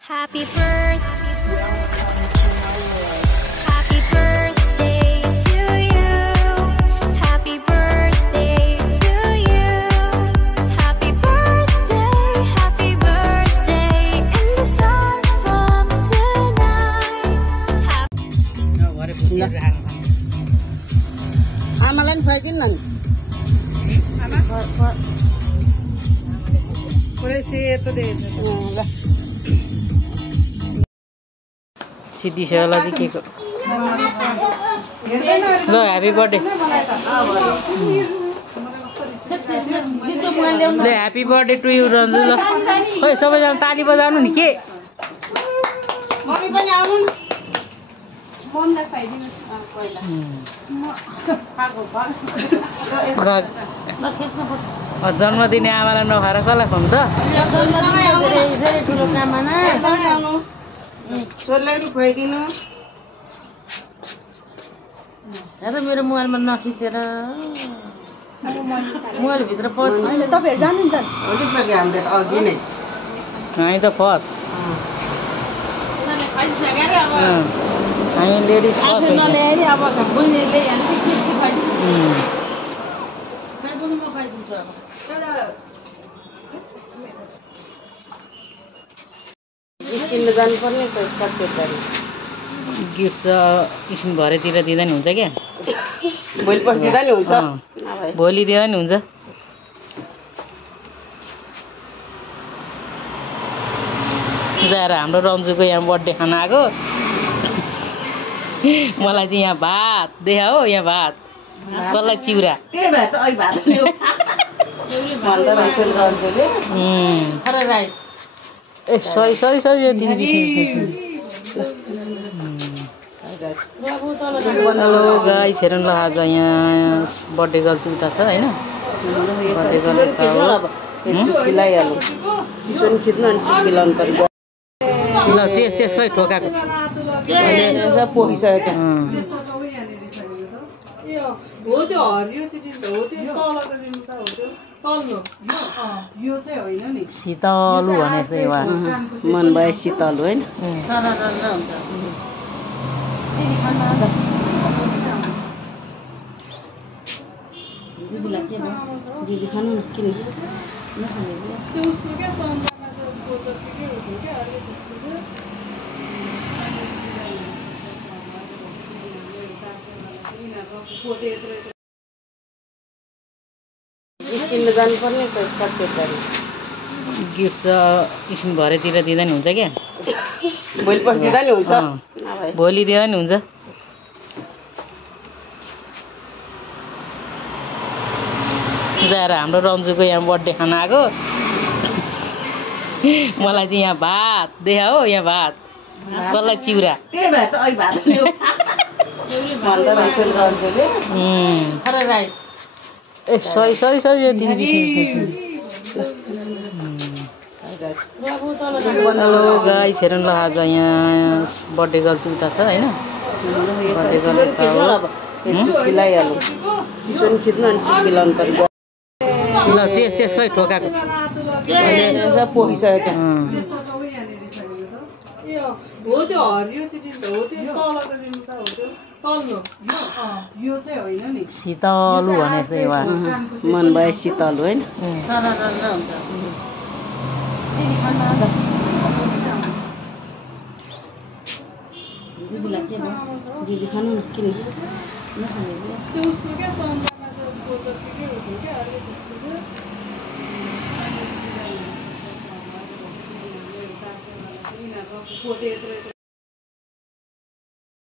Happy birthday, happy birthday to you. Happy birthday to you. Happy birthday in the sun from tonight. आमालाई फर्किन्न नि पुरै सेतो देखेछ ल सिद्धि सेवालाई चाहिँ के को ल ह्यापी बर्थडे ल happy birthday to you Ranju ल खोइ सबैजना ताली बजाउनु नि के मम्मी पनि आउनु जन्मदिने आमालाई नखाएर कसलाई खुवाउनु त छोरीलाई पनि खुवाइदिनु हेर मेरो मोबाइलमा नखिचेर मोबाइलभित्र पस तपाईँहरू जानु नि त भोलिसक्यो हामीले त अघि नै हामी त फस हामी लेडिज फस किन्नु जानुपर्ने कति गिफ्ट त एकछिन भरेतिर दिँदा नि हुन्छ क्या भोलि पर्सि दिँदा नि हुन्छ भोलि दिँदा नि हुन्छ जाएर हाम्रो रन्जुको यहाँ बर्थडे खान आएको मलाई चाहिँ यहाँ भात देखा हो यहाँ भात कसलाई चिउरा त्यही भएर त अहिले भात भन्दो रहेछ रन्जुले राइस ए सरी सरी सरी यो तिमी हेलो गाइस हेर्नु ल आज यहाँ बर्थडे गर्ल चाहिँ उता छ होइन बर्थडे गर्ल खिलाइहाल्नु चिसो नि खिच्नु अनि चिसो लाउनु पर्यो ल त्यस खै ठोकाको पोखिसक्यो शीतलु भने चाहिँ वा मन भयो शीतलु होइन दिदी खानु न किन किन्नु जानुपर्ने कति गिफ्ट त एकछिन भरेतिर दिँदा नि हुन्छ क्या भोलि पर्सि दिँदा नि हुन्छ भोलि दिँदा नि हुन्छ जाएर हाम्रो रन्जुको यहाँ बर्थडे खान आएको मलाई चाहिँ यहाँ भात देखा हो यहाँ भात कसलाई चिउरा त्यही भएर त अहिले भात भन्दो रहेछ रन्जुले राइस ए सरी सरी सरी यो तिमी हेलो गाइस हेर्नु ल आज यहाँ बर्थडे गर्ल चाहिँ उता छ होइन बर्थडे गर्ल खिलाइहाल्नु चिसो नि खिच्नु अनि चिसो लाउनु पर्यो ल त्यस खै ठोकाको पोखिसक्यो शीतलु भने चाहिँ वा मन भयो शीतलु होइन दिदी खानु न किन